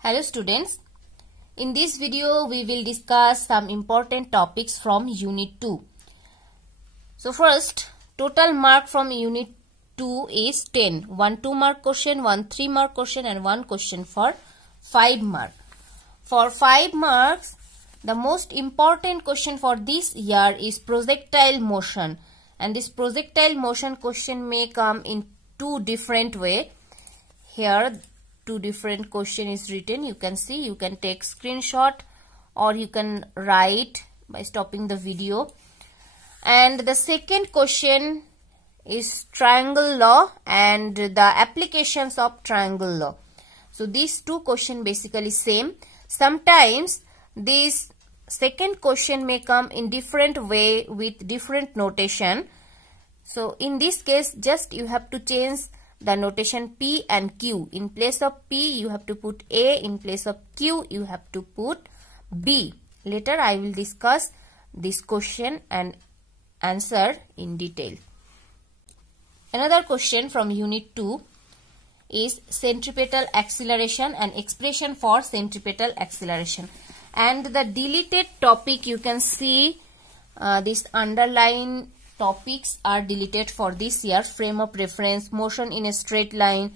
Hello students, in this video we will discuss some important topics from Unit 2. So first, total mark from Unit 2 is 10. 1 2 mark question, 1 3 mark question and 1 question for 5 mark. For 5 marks, the most important question for this year is projectile motion, and this projectile motion question may come in two different way. Here two different question is written. You can see, you can take screenshot or you can write by stopping the video. And the second question is triangle law and the applications of triangle law. So these two question basically same. Sometimes this second question may come in different way with different notation. So in this case, just you have to change the notation P and Q. In place of P, you have to put A. In place of Q, you have to put B. Later, I will discuss this question and answer in detail. Another question from Unit 2 is centripetal acceleration and expression for centripetal acceleration. And the deleted topic, you can see this underline topics are deleted for this year: frame of reference, motion in a straight line,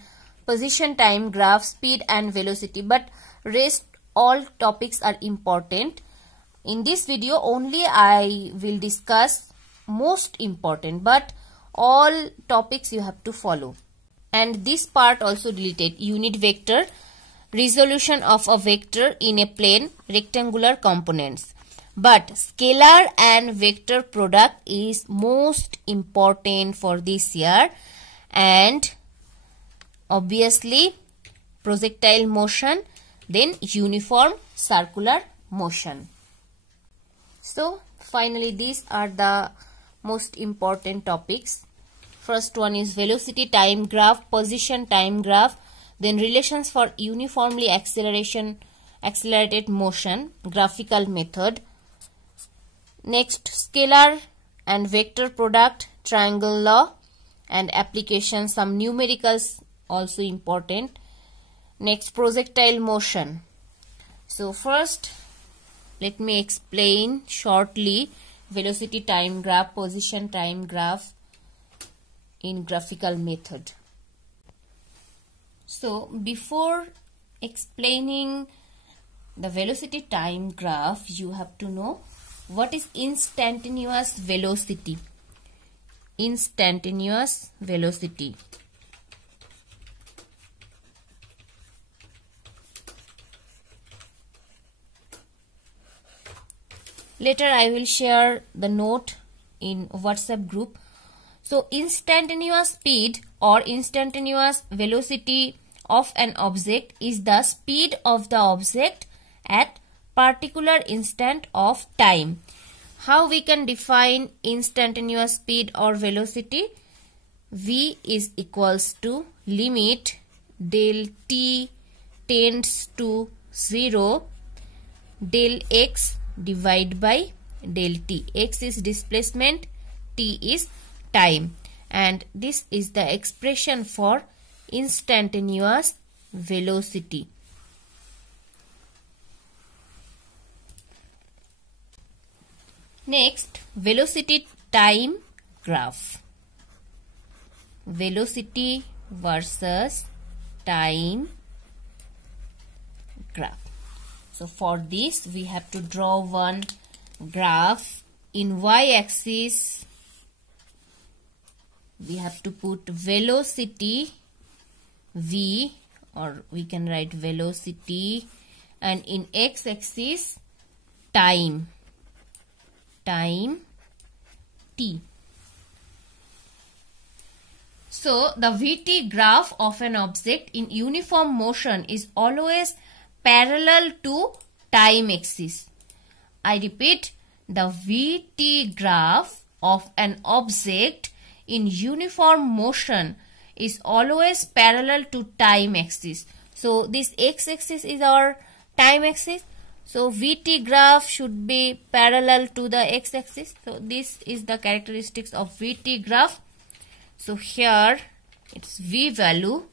position time graph, speed and velocity. But rest all topics are important. In this video only I will discuss most important, but all topics you have to follow. And this part also deleted: unit vector, resolution of a vector in a plane, rectangular components. But scalar and vector product is most important for this year, and obviously projectile motion, then uniform circular motion. So finally these are the most important topics. First one is velocity time graph, position time graph, then relations for uniformly accelerated motion, graphical method. Next, scalar and vector product, triangle law and application, some numericals also important. Next, projectile motion. So first let me explain shortly velocity time graph, position time graph in graphical method. So before explaining the velocity time graph, you have to know what is instantaneous velocity. Instantaneous velocity. Later I will share the note in WhatsApp group. So instantaneous speed or instantaneous velocity of an object is the speed of the object at particular instant of time. How we can define instantaneous speed or velocity? V is equals to limit del t tends to 0 del x divided by del t. X is displacement, t is time, and this is the expression for instantaneous velocity. Next, velocity time graph. Velocity versus time graph. So for this we have to draw one graph. In y-axis we have to put velocity v, or we can write velocity, and in x-axis time t. So the VT graph of an object in uniform motion is always parallel to time axis. I repeat, the VT graph of an object in uniform motion is always parallel to time axis. So this x-axis is our time axis. So VT graph should be parallel to the x-axis. So this is the characteristics of VT graph. So here its V value,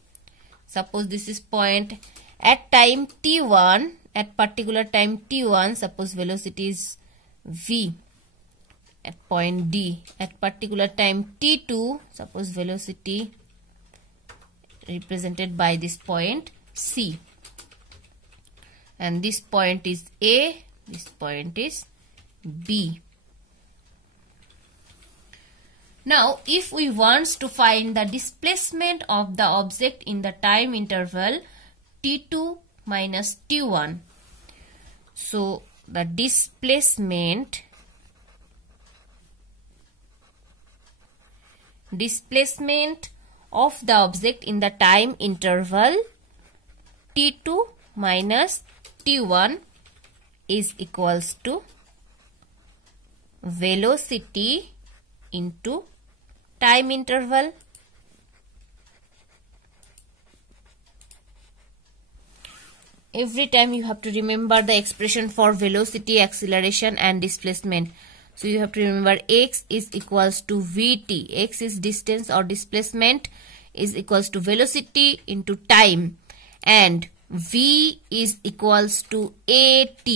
suppose this is point at time t1, at particular time t1, suppose velocity is v at point D. At particular time t2, suppose velocity represented by this point C. And this point is A, this point is B. Now, if we want to find the displacement of the object in the time interval t2 minus t1, so the displacement of the object in the time interval t2 minus t1 is equals to velocity into time interval. Every time you have to remember the expression for velocity, acceleration and displacement. So you have to remember x is equals to vt. X is distance or displacement is equals to velocity into time, and v is equals to at.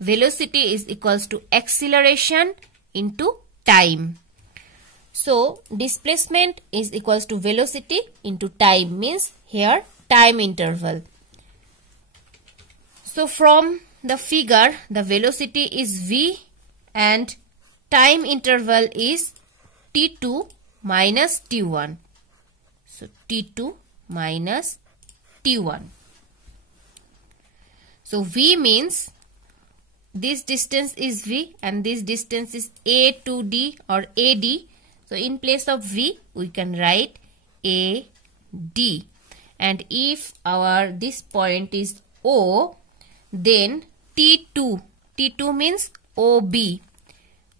Velocity is equals to acceleration into time. So displacement is equals to velocity into time, means here time interval. So from the figure, the velocity is v and time interval is t2 minus t1. So t2 minus t1. So v means this distance is v and this distance is a to d or ad. So in place of v we can write ad. And if our this point is O, then t2 means OB.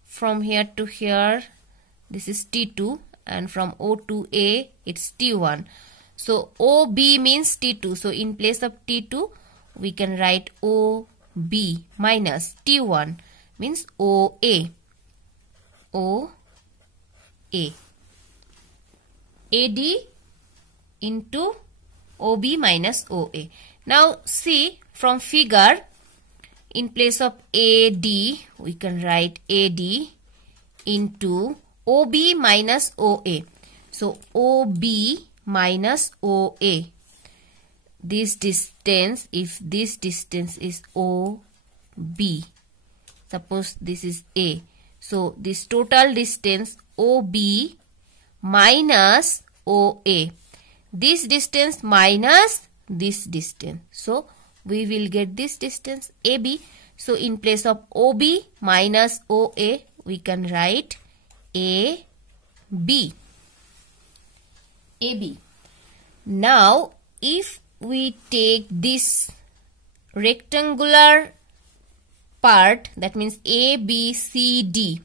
From here to here this is t2, and from O to A it's t1. So OB means t2. So in place of t2 we can write OB minus t1 means OA. AD into OB minus OA. Now see, from figure, in place of AD we can write AD into OB minus OA. So OB minus OA. This distance, if this distance is OB, suppose this is A. So this total distance OB minus OA. This distance minus this distance. So we will get this distance AB. So in place of OB minus OA we can write AB. Now if we take this rectangular part, that means ABCD,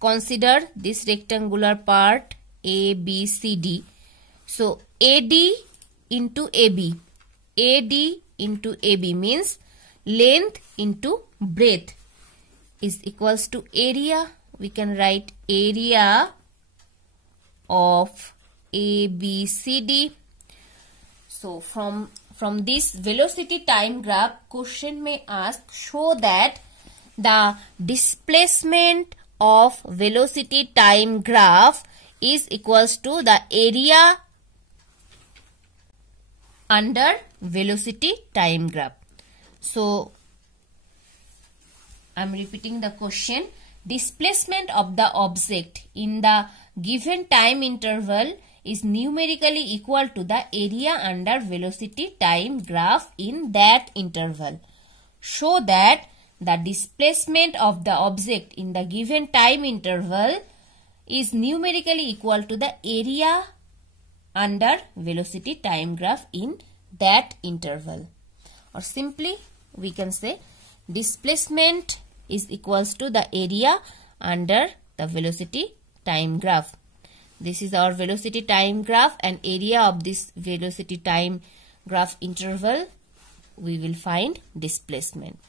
consider this rectangular part ABCD. So AD into AB. AD into AB means length into breadth is equals to area. We can write area of ABCD. So from this velocity time graph, question may ask, show that the displacement of velocity time graph is equals to the area under velocity time graph. So I am repeating the question. Displacement of the object in the given time interval is numerically equal to the area under velocity time graph in that interval. Show that the displacement of the object in the given time interval is numerically equal to the area under velocity time graph in that interval. Or simply we can say displacement is equals to the area under the velocity time graph. This is our velocity time graph, and area of this velocity time graph interval we will find displacement.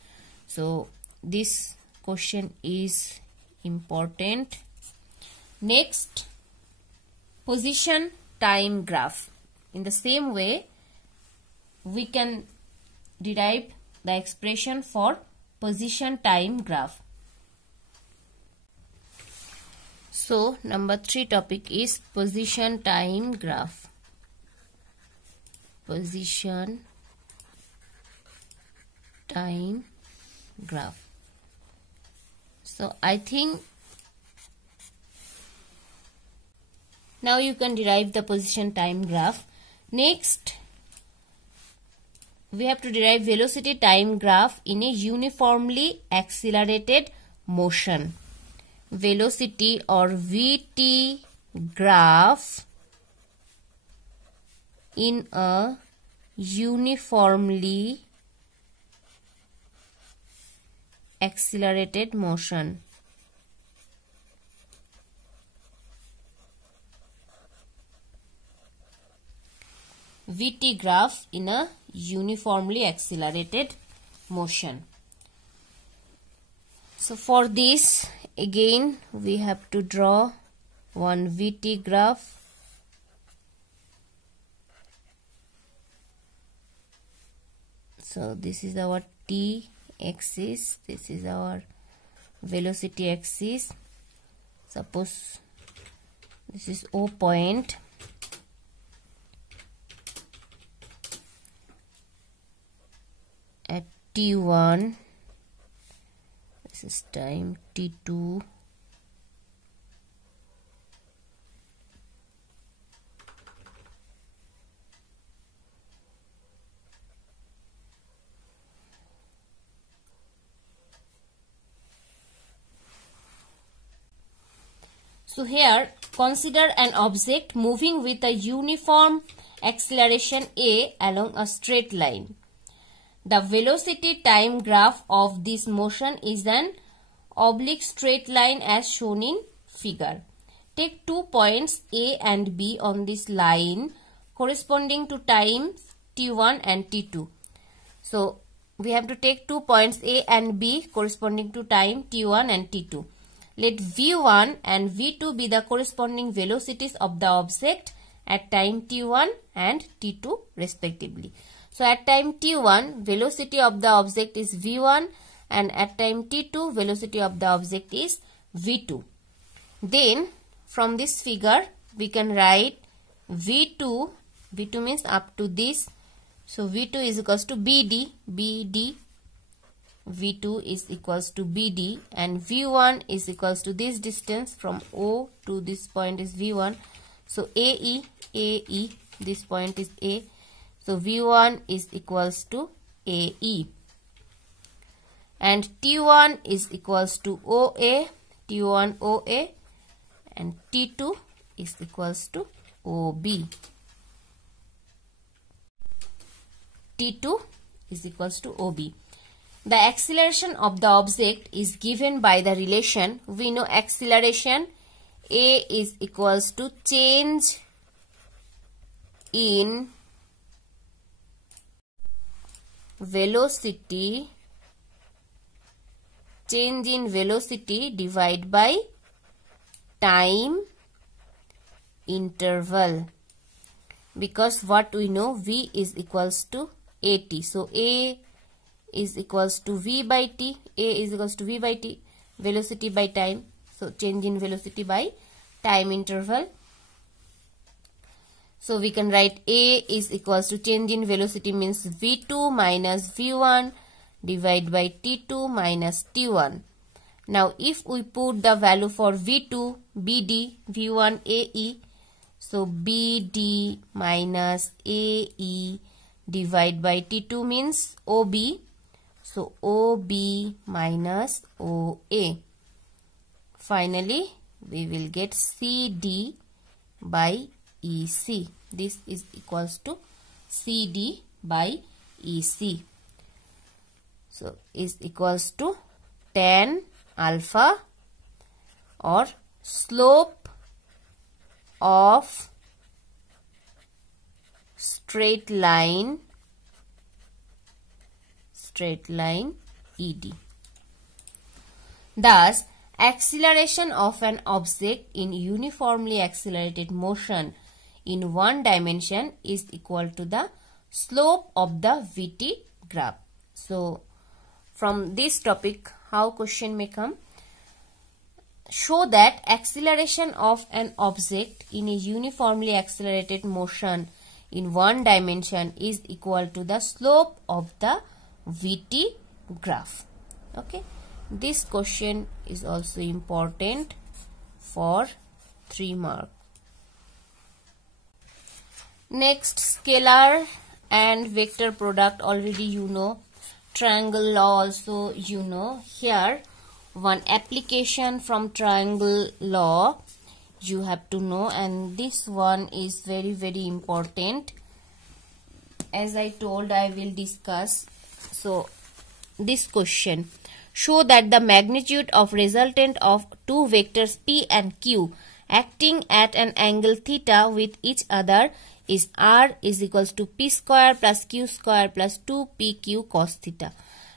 So this question is important. Next, position time graph. In the same way we can derive the expression for position time graph. So number 3 topic is position time graph. Position time graph. So I think now you can derive the position time graph. Next, we have to derive velocity time graph in a uniformly accelerated motion. Velocity or VT graph in a uniformly accelerated motion. VT graph in a uniformly accelerated motion. So for this, again we have to draw one VT graph. So this is our T axis, this is our velocity axis. Suppose this is O point. At T1, this is time T2, so here consider an object moving with a uniform acceleration A along a straight line. The velocity time graph of this motion is an oblique straight line as shown in figure. Take 2 points A and B on this line corresponding to times T1 and T2. So we have to take 2 points A and B corresponding to time T1 and T2. Let V1 and V2 be the corresponding velocities of the object at time T1 and T2 respectively. So at time T1, velocity of the object is V1 and at time T2, velocity of the object is V2. Then from this figure, we can write V2, V2 means up to this. So V2 is equals to BD, V2 is equals to BD and V1 is equals to this distance from O to this point is V1. So AE, this point is A. So V1 is equals to AE and T1 is equals to OA, T1 OA and T2 is equals to OB. T2 is equals to OB. The acceleration of the object is given by the relation. We know acceleration A is equals to change in velocity, change in velocity divided by time interval, because what we know, V is equals to AT. So A is equals to V by T, A is equals to V by T, velocity by time. So change in velocity by time interval. So we can write A is equals to change in velocity means V2 minus V1 divided by T2 minus T1. Now if we put the value for V2, BD, V1, AE, so BD minus AE divided by T2 means OB. So OB minus OA. Finally, we will get CD by EC. This is equals to CD by EC. So is equals to tan alpha or slope of straight line ED. Thus, acceleration of an object in uniformly accelerated motion in one dimension is equal to the slope of the VT graph. So from this topic, how question may come? Show that acceleration of an object in a uniformly accelerated motion in one dimension is equal to the slope of the VT graph. Okay, this question is also important for 3 marks. Next, scalar and vector product, already you know. Triangle law also you know. Here one application from triangle law you have to know, and this one is very important. As I told, I will discuss. So this question: show that the magnitude of resultant of two vectors P and Q acting at an angle theta with each other is R is equals to P square plus Q square plus 2PQ cos theta.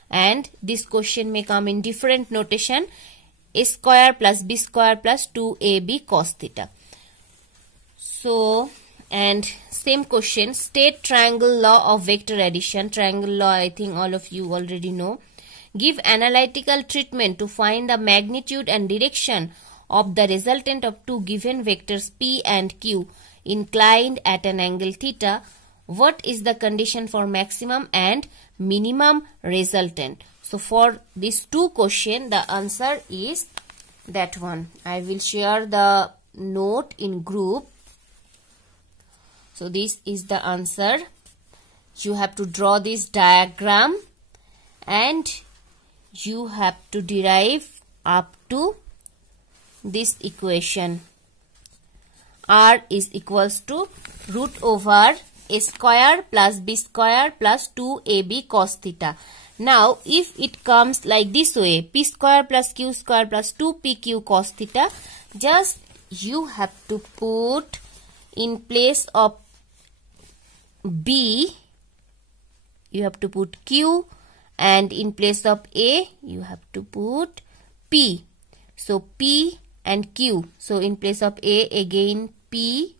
And this question may come in different notation: A square plus B square plus 2AB cos theta. So, and same question, state triangle law of vector addition. Triangle law, I think all of you already know. Give analytical treatment to find the magnitude and direction of the resultant of two given vectors P and Q inclined at an angle theta. What is the condition for maximum and minimum resultant? So for these two questions, the answer is that one. I will share the note in group. So this is the answer. You have to draw this diagram and you have to derive up to this equation. R is equals to root over A square plus B square plus 2AB cos theta. Now if it comes like this way, P square plus Q square plus 2PQ cos theta, just you have to put in place of B, you have to put Q, and in place of A, you have to put P. So P and Q. So in place of A, again P.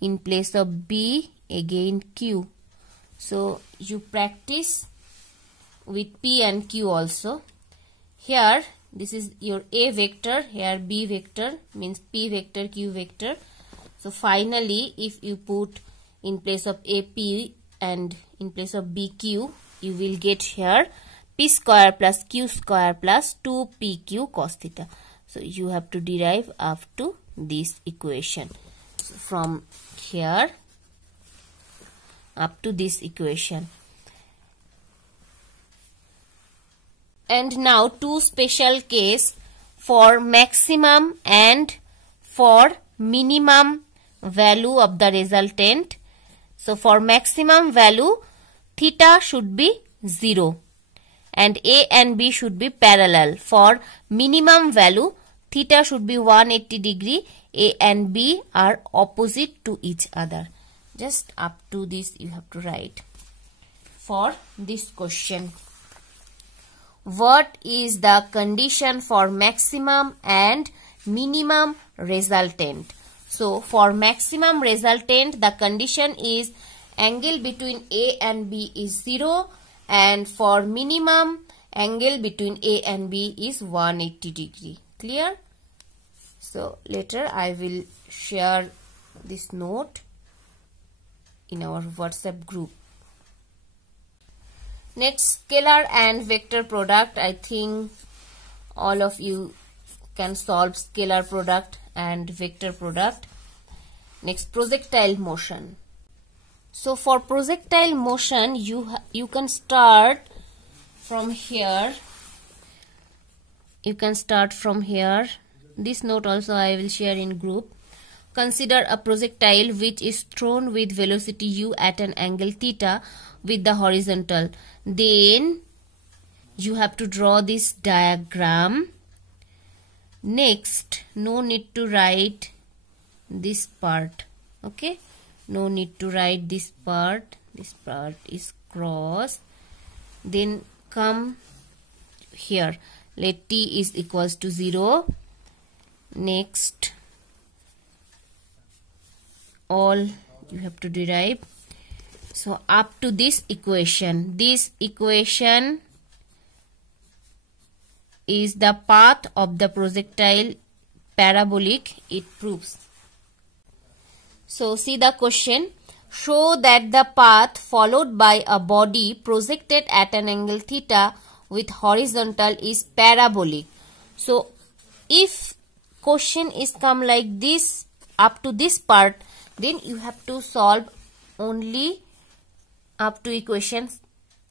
In place of B, again Q. So you practice with P and Q also. Here this is your A vector, here B vector, means P vector, Q vector. So finally if you put in place of AP and in place of BQ, you will get here P square plus Q square plus 2PQ cos theta. So you have to derive up to this equation. So from here up to this equation. And now two special case for maximum and for minimum value of the resultant. So for maximum value, theta should be 0 and A and B should be parallel. For minimum value, theta should be 180 degree, A and B are opposite to each other. Just up to this you have to write. For this question, what is the condition for maximum and minimum resultant? So for maximum resultant, the condition is angle between A and B is 0, and for minimum, angle between A and B is 180 degree. Clear? So later I will share this note in our WhatsApp group. Next, scalar and vector product. I think all of you can solve scalar product and vector product. Next, projectile motion. So for projectile motion, you can start from here. You can start from here. This note also I will share in group. Consider a projectile which is thrown with velocity u at an angle theta with the horizontal. Then you have to draw this diagram. Next, no need to write this part. Okay, no need to write this part. This part is cross. Then come here. Let t is equals to 0. Next, all you have to derive. So up to this equation is the path of the projectile parabolic, it proves. So see the question. Show that the path followed by a body projected at an angle theta with horizontal is parabolic. So if question is come like this up to this part, then you have to solve only up to equation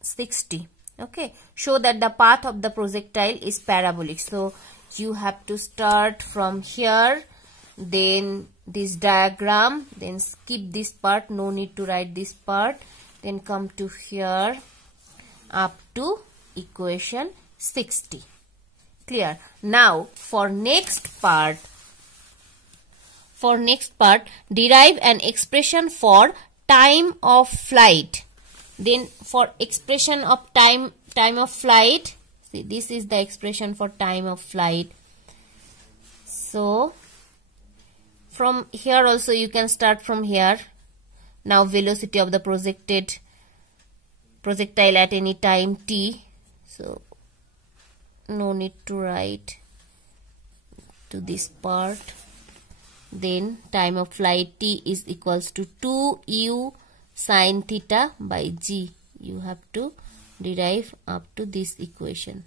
60. Okay, show that the path of the projectile is parabolic. So you have to start from here, then this diagram, then skip this part, no need to write this part, then come to here up to equation 60. Clear? Now for next part, derive an expression for time of flight. Then for expression of time of flight, see, this is the expression for time of flight. So from here also you can start from here. Now velocity of the projectile at any time t. So no need to write to this part. Then time of flight t is equals to 2u sin theta by g. You have to derive up to this equation.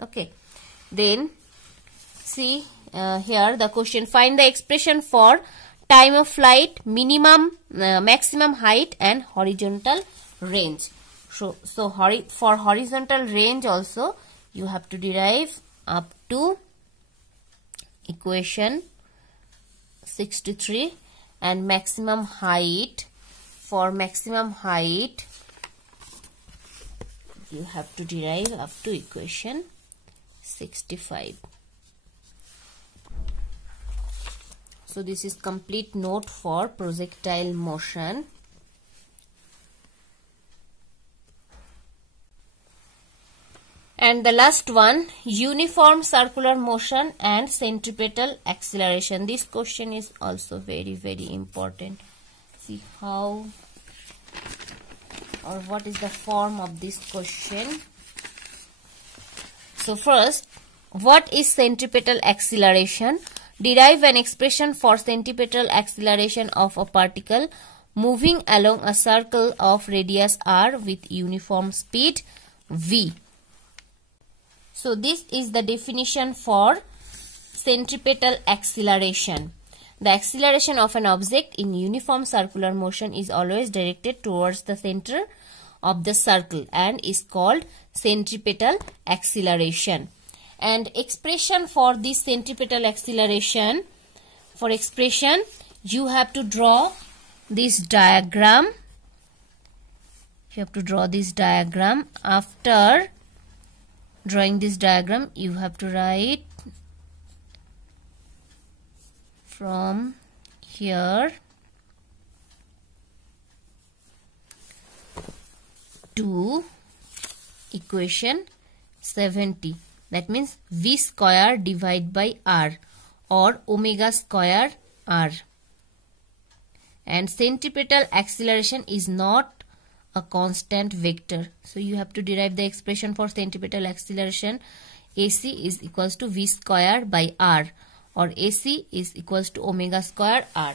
Okay. Then see here the question, find the expression for time of flight, minimum, maximum height and horizontal range. So for horizontal range also you have to derive up to equation 63, and maximum height, for maximum height you have to derive up to equation 65. So this is complete note for projectile motion. And the last one, uniform circular motion and centripetal acceleration. This question is also very, very important. See how or what is the form of this question. So first, what is centripetal acceleration? Derive an expression for centripetal acceleration of a particle moving along a circle of radius r with uniform speed v. So this is the definition for centripetal acceleration. The acceleration of an object in uniform circular motion is always directed towards the center of the circle and is called centripetal acceleration. And expression for this centripetal acceleration, for expression you have to draw this diagram. You have to draw this diagram. After drawing this diagram, you have to write from here to equation 70. That means v square divided by r or omega square r. And centripetal acceleration is not a constant vector. So you have to derive the expression for centripetal acceleration. AC is equals to v square by r, or AC is equals to omega square r.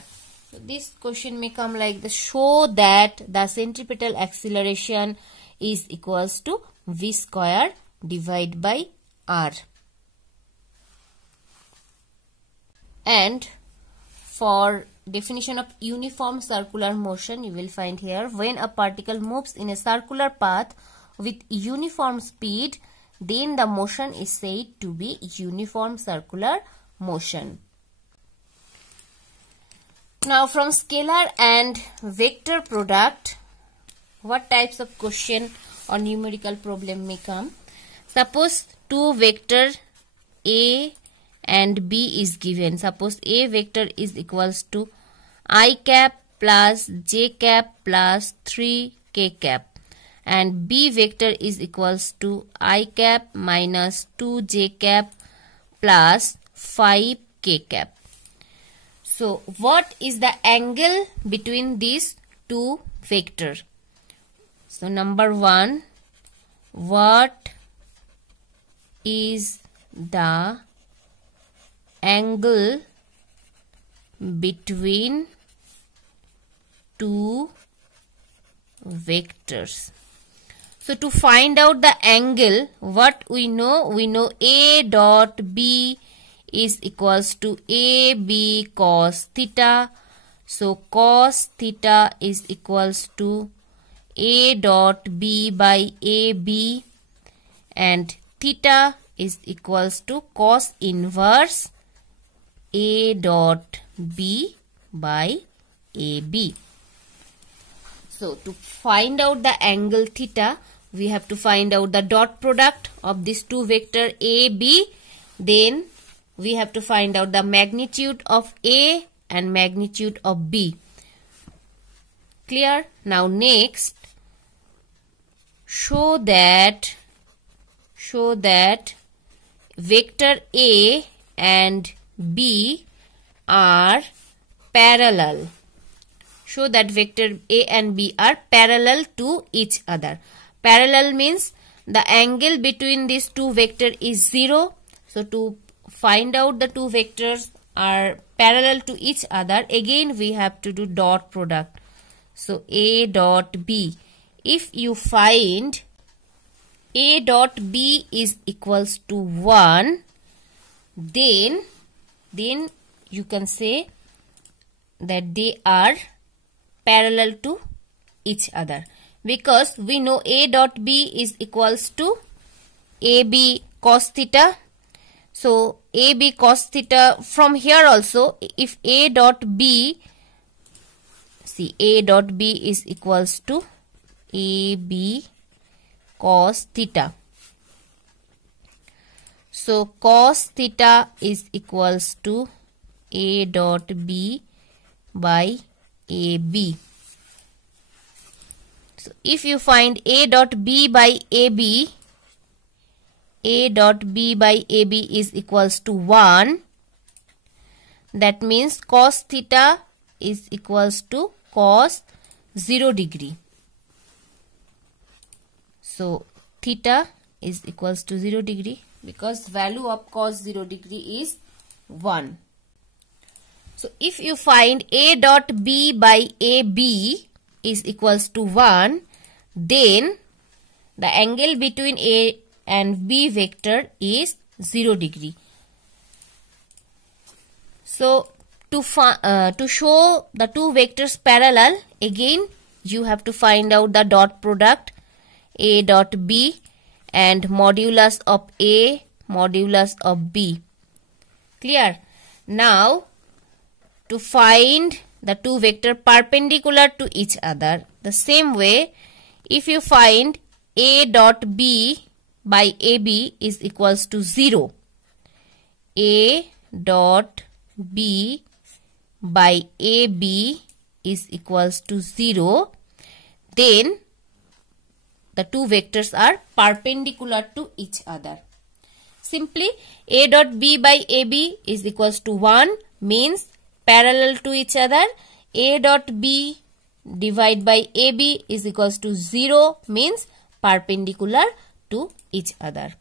So this question may come like this: show that the centripetal acceleration is equals to v square divided by r. And for definition of uniform circular motion, you will find here, when a particle moves in a circular path with uniform speed, then the motion is said to be uniform circular motion. Now from scalar and vector product, what types of question or numerical problem may come? Suppose two vector A and B is given. Suppose A vector is equals to I cap plus j cap plus 3k cap, and B vector is equals to I cap minus 2j cap plus 5k cap. So what is the angle between these two vectors. So number 1, what is the angle between two vectors? So to find out the angle, what we know A dot B is equals to AB cos theta. So cos theta is equals to A dot B by AB, and theta is equals to cos inverse A dot B by AB. So to find out the angle theta, we have to find out the dot product of these two vector AB. Then we have to find out the magnitude of A and magnitude of B. Clear? Now next, show that vector A and B are parallel. Show that vector A and B are parallel to each other. Parallel means the angle between these two vectors is 0. So to find out the two vectors are parallel to each other, again we have to do dot product. So A dot B. If you find A dot B is equals to 1, then you can say that they are parallel to each other, because we know A dot B is equals to AB cos theta. So AB cos theta, from here also, if A dot B, see A dot B is equals to AB cos theta. So cos theta is equals to A dot B by AB. So if you find A dot B by AB, A dot B by AB is equals to 1, that means cos theta is equals to cos 0 degree. So theta is equals to 0 degree, because value of cos 0 degree is 1. So if you find A dot B by AB is equals to 1, then the angle between A and B vector is 0 degree. So to show the two vectors parallel, again you have to find out the dot product A dot B and modulus of A, modulus of B. Clear? Now to find the two vector perpendicular to each other, the same way, if you find A dot B by AB is equals to 0, A dot B by AB is equals to 0, then the two vectors are perpendicular to each other. Simply A dot B by AB is equals to 1 means parallel to each other. A dot B divided by AB is equals to 0 means perpendicular to each other.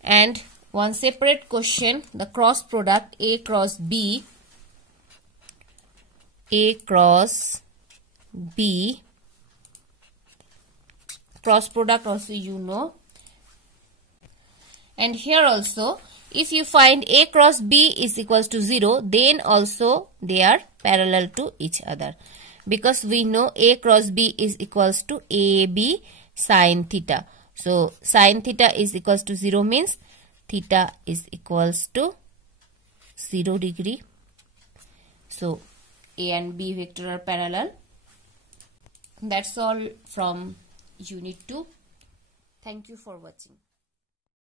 And one separate question, the cross product A cross B, A cross B, cross product also you know. And here also, if you find A cross B is equals to 0, then also they are parallel to each other, because we know A cross B is equals to AB sin theta. So sin theta is equals to 0 means theta is equals to 0 degree. So A and B vector are parallel. That's all from Unit 2. Thank you for watching.